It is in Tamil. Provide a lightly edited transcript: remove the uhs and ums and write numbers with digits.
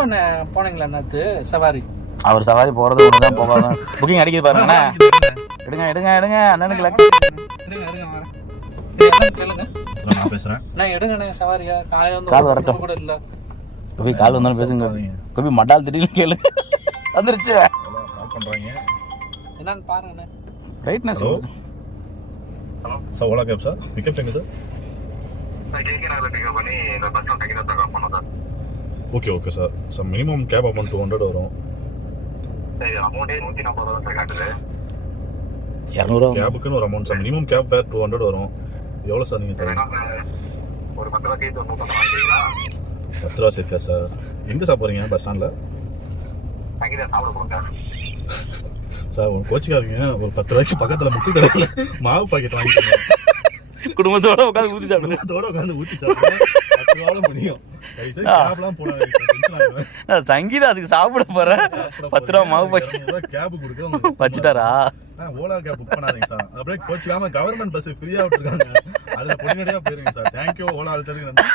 பண்ண போனீங்களா நேற்று சவாரி? அவர் சவாரி போகிறது ஒன்று தான் போகாத புக்கிங் அடிக்கிது பாருங்கண்ணே. எடுங்க அண்ணனுக்கு நான் பேசுறேன். நான் எடுங்கண்ணே சவாரியா காலையில வந்து கால் வரட்டும் கூட இல்ல. கோபி கால் வந்தாலும் பேசுங்க. கோபி மட்டால் திடீர்னு கேளு வந்துருச்சு. கால் பண்றாங்க. என்னன்னு பாருங்கண்ணே. ரைட்னஸ். Hello sir, Ola cab sir. Pickup எங்க sir? Okay okay sir. Sir minimum cab amount 200 வரும். 200 கேபுக்குன்னு ஒரு amount sir. Minimum cab fare 200 வரும். எவ்வளோ சார் நீங்கள் தரீங்க? ஒரு 10 ரூபா கேட்டு 100 10 ரூபா சேர்த்தா சார்? எங்கே சார் போகிறீங்க? பஸ் ஸ்டாண்டில் சாப்பிட போங்க சார். ஒரு கோச்சிக்காதீங்க. ஒரு 10 ரூபாய்க்கு பக்கத்தில் முக்கு கடையில் மாவு பாக்கெட் வாங்கிக்கோங்க. குடும்பத்தோட உட்காந்து ஊற்றி சாப்பிடுங்க. அதோட உட்காந்து ஊற்றி சாப்பிடுங்க. 10 ரூபாவில் முடியும். கேப்லாம் போடாதீங்க. சங்கீதா அதுக்கு சாப்பிட போறேன். 10 ரூபா மாவு பாக்கெட் கேப் கொடுக்க வச்சுட்டாரா? ஓலா கேப் புக் பண்ணாதீங்க சார். அப்படியே கோச்சிக்காம கவர்மெண்ட் பஸ் ஃப்ரீயா விட்டுருக்காங்க. அதுல பொடிநடையா போயிருங்க சார். தேங்க்யூ ஓலா அழுத்ததுக்கு நன்றி.